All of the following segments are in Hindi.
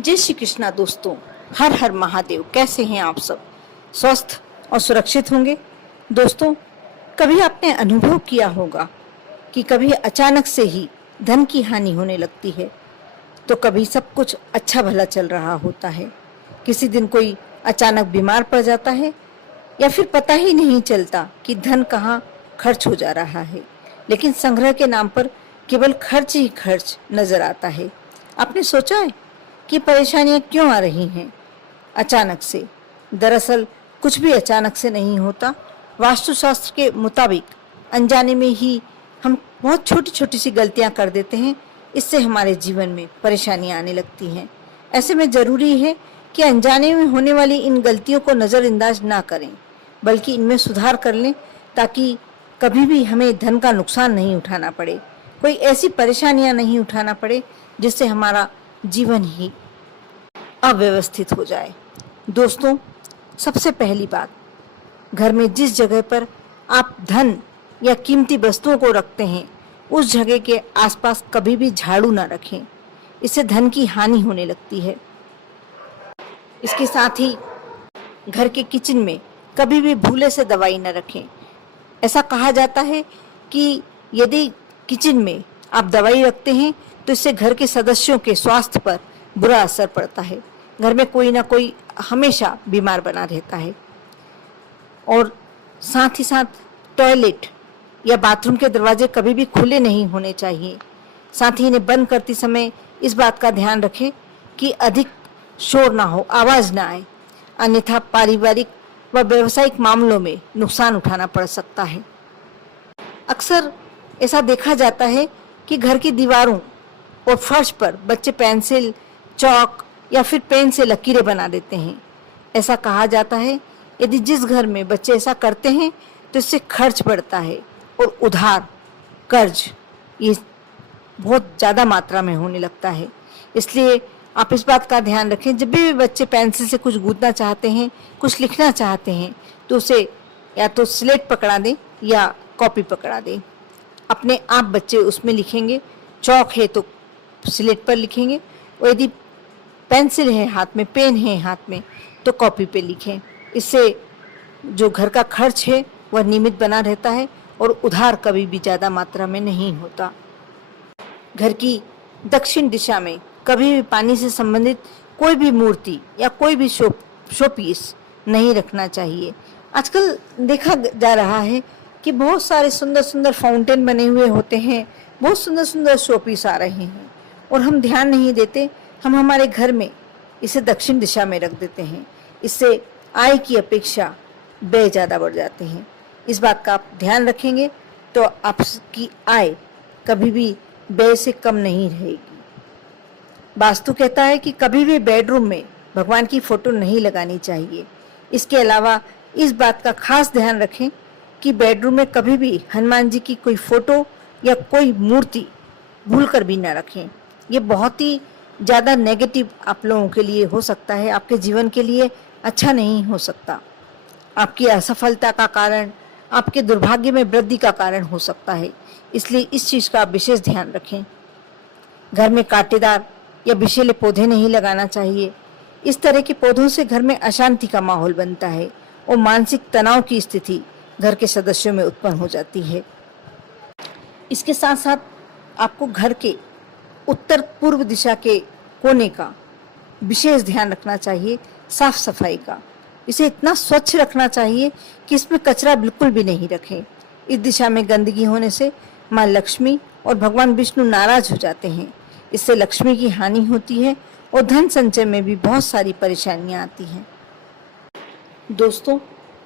जय श्री कृष्णा दोस्तों। हर हर महादेव। कैसे हैं आप सब? स्वस्थ और सुरक्षित होंगे। दोस्तों, कभी आपने अनुभव किया होगा कि कभी अचानक से ही धन की हानि होने लगती है, तो कभी सब कुछ अच्छा भला चल रहा होता है, किसी दिन कोई अचानक बीमार पड़ जाता है, या फिर पता ही नहीं चलता कि धन कहाँ खर्च हो जा रहा है, लेकिन संग्रह के नाम पर केवल खर्च ही खर्च नजर आता है। आपने सोचा है कि परेशानियां क्यों आ रही हैं अचानक से? दरअसल कुछ भी अचानक से नहीं होता। वास्तुशास्त्र के मुताबिक अनजाने में ही हम बहुत छोटी छोटी सी गलतियां कर देते हैं, इससे हमारे जीवन में परेशानियां आने लगती हैं। ऐसे में ज़रूरी है कि अनजाने में होने वाली इन गलतियों को नज़रअंदाज ना करें, बल्कि इनमें सुधार कर लें, ताकि कभी भी हमें धन का नुकसान नहीं उठाना पड़े, कोई ऐसी परेशानियां नहीं उठाना पड़े जिससे हमारा जीवन ही अव्यवस्थित हो जाए। दोस्तों, सबसे पहली बात, घर में जिस जगह पर आप धन या कीमती वस्तुओं को रखते हैं, उस जगह के आसपास कभी भी झाड़ू ना रखें, इससे धन की हानि होने लगती है। इसके साथ ही घर के किचन में कभी भी भूले से दवाई न रखें। ऐसा कहा जाता है कि यदि किचन में आप दवाई रखते हैं तो इससे घर के सदस्यों के स्वास्थ्य पर बुरा असर पड़ता है। घर में कोई ना कोई हमेशा बीमार बना रहता है। और साथ ही साथ टॉयलेट या बाथरूम के दरवाजे कभी भी खुले नहीं होने चाहिए। साथ ही इन्हें बंद करते समय इस बात का ध्यान रखें कि अधिक शोर ना हो, आवाज़ ना आए, अन्यथा पारिवारिक व व्यावसायिक मामलों में नुकसान उठाना पड़ सकता है। अक्सर ऐसा देखा जाता है कि घर की दीवारों और फर्श पर बच्चे पेंसिल, चौक या फिर पेन से लकीरें बना देते हैं। ऐसा कहा जाता है यदि जिस घर में बच्चे ऐसा करते हैं तो इससे खर्च बढ़ता है और उधार कर्ज ये बहुत ज़्यादा मात्रा में होने लगता है। इसलिए आप इस बात का ध्यान रखें, जब भी बच्चे पेंसिल से कुछ गूंथना चाहते हैं, कुछ लिखना चाहते हैं, तो उसे या तो स्लेट पकड़ा दें या कॉपी पकड़ा दें। अपने आप बच्चे उसमें लिखेंगे। चौक है तो स्लेट पर लिखेंगे, और यदि पेंसिल है हाथ में, पेन है हाथ में, तो कॉपी पे लिखें। इससे जो घर का खर्च है वह नियमित बना रहता है और उधार कभी भी ज़्यादा मात्रा में नहीं होता। घर की दक्षिण दिशा में कभी भी पानी से संबंधित कोई भी मूर्ति या कोई भी शो पीस नहीं रखना चाहिए। आजकल देखा जा रहा है कि बहुत सारे सुंदर सुंदर फाउंटेन बने हुए होते हैं, बहुत सुंदर सुंदर शो पीस आ रहे हैं, और हम ध्यान नहीं देते। हम हमारे घर में इसे दक्षिण दिशा में रख देते हैं। इससे आय की अपेक्षा व्यय ज़्यादा बढ़ जाते हैं। इस बात का आप ध्यान रखेंगे तो आपकी आय कभी भी व्यय से कम नहीं रहेगी। वास्तु कहता है कि कभी भी बेडरूम में भगवान की फोटो नहीं लगानी चाहिए। इसके अलावा इस बात का खास ध्यान रखें कि बेडरूम में कभी भी हनुमान जी की कोई फोटो या कोई मूर्ति भूलकर भी ना रखें। ये बहुत ही ज़्यादा नेगेटिव आप लोगों के लिए हो सकता है, आपके जीवन के लिए अच्छा नहीं हो सकता। आपकी असफलता का कारण, आपके दुर्भाग्य में वृद्धि का कारण हो सकता है। इसलिए इस चीज़ का आप विशेष ध्यान रखें। घर में कांटेदार या विषैले पौधे नहीं लगाना चाहिए। इस तरह के पौधों से घर में अशांति का माहौल बनता है और मानसिक तनाव की स्थिति घर के सदस्यों में उत्पन्न हो जाती है। इसके साथ साथ आपको घर के उत्तर पूर्व दिशा के कोने का विशेष ध्यान रखना चाहिए, साफ सफाई का। इसे इतना स्वच्छ रखना चाहिए कि इसमें कचरा बिल्कुल भी नहीं रखें। इस दिशा में गंदगी होने से माँ लक्ष्मी और भगवान विष्णु नाराज हो जाते हैं। इससे लक्ष्मी की हानि होती है और धन संचय में भी बहुत सारी परेशानियां आती हैं। दोस्तों,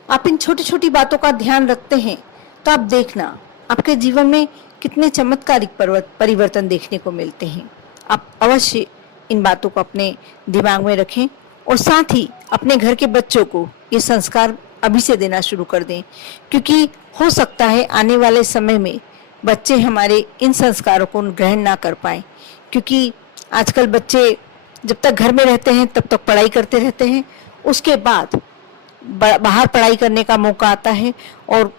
आप इन छोटी छोटी बातों का ध्यान रखते हैं तो आप देखना आपके जीवन में कितने चमत्कारिक परिवर्तन देखने को मिलते हैं। आप अवश्य इन बातों को अपने दिमाग में रखें और साथ ही अपने घर के बच्चों को ये संस्कार अभी से देना शुरू कर दें, क्योंकि हो सकता है आने वाले समय में बच्चे हमारे इन संस्कारों को ग्रहण ना कर पाएं। क्योंकि आजकल बच्चे जब तक घर में रहते हैं तब तक पढ़ाई करते रहते हैं, उसके बाद बाहर पढ़ाई करने का मौका आता है और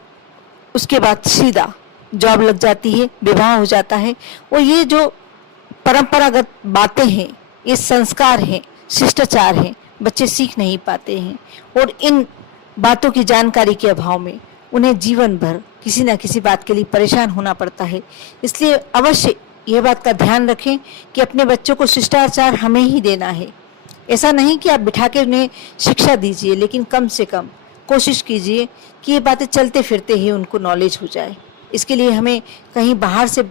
उसके बाद सीधा जॉब लग जाती है, विवाह हो जाता है, और ये जो परंपरागत बातें हैं ये संस्कार हैं, शिष्टाचार हैं, बच्चे सीख नहीं पाते हैं और इन बातों की जानकारी के अभाव में उन्हें जीवन भर किसी न किसी बात के लिए परेशान होना पड़ता है। इसलिए अवश्य यह बात का ध्यान रखें कि अपने बच्चों को शिष्टाचार हमें ही देना है। ऐसा नहीं कि आप बिठा के उन्हें शिक्षा दीजिए, लेकिन कम से कम कोशिश कीजिए कि ये बातें चलते फिरते ही उनको नॉलेज हो जाए। इसके लिए हमें कहीं बाहर से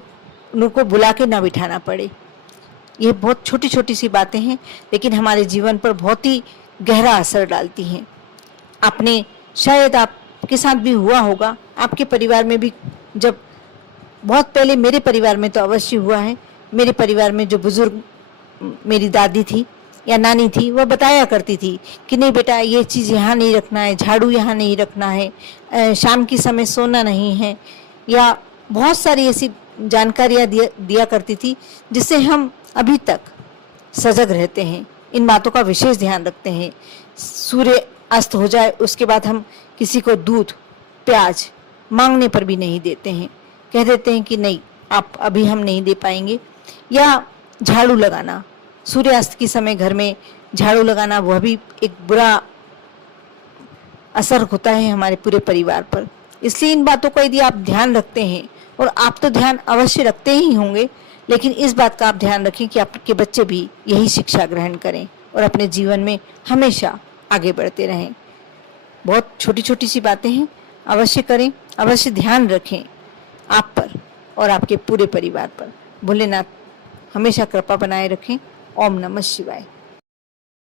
उनको बुला के ना बिठाना पड़े। ये बहुत छोटी छोटी सी बातें हैं, लेकिन हमारे जीवन पर बहुत ही गहरा असर डालती हैं। आपने शायद आपके साथ भी हुआ होगा, आपके परिवार में भी, जब बहुत पहले मेरे परिवार में तो अवश्य हुआ है। मेरे परिवार में जो बुजुर्ग मेरी दादी थी या नानी थी, वह बताया करती थी कि नहीं बेटा, ये चीज़ यहाँ नहीं रखना है, झाड़ू यहाँ नहीं रखना है, शाम की समय सोना नहीं है, या बहुत सारी ऐसी जानकारियाँ दिया करती थी जिससे हम अभी तक सजग रहते हैं, इन बातों का विशेष ध्यान रखते हैं। सूर्य अस्त हो जाए उसके बाद हम किसी को दूध, प्याज मांगने पर भी नहीं देते हैं, कह देते हैं कि नहीं आप अभी हम नहीं दे पाएंगे। या झाड़ू लगाना, सूर्यास्त के समय घर में झाड़ू लगाना, वह भी एक बुरा असर होता है हमारे पूरे परिवार पर। इसलिए इन बातों का यदि आप ध्यान रखते हैं, और आप तो ध्यान अवश्य रखते ही होंगे, लेकिन इस बात का आप ध्यान रखें कि आपके बच्चे भी यही शिक्षा ग्रहण करें और अपने जीवन में हमेशा आगे बढ़ते रहें। बहुत छोटी छोटी सी बातें हैं, अवश्य करें, अवश्य ध्यान रखें आप पर और आपके पूरे परिवार पर। भोलेनाथ हमेशा कृपा बनाए रखें। ओम नमः शिवाय।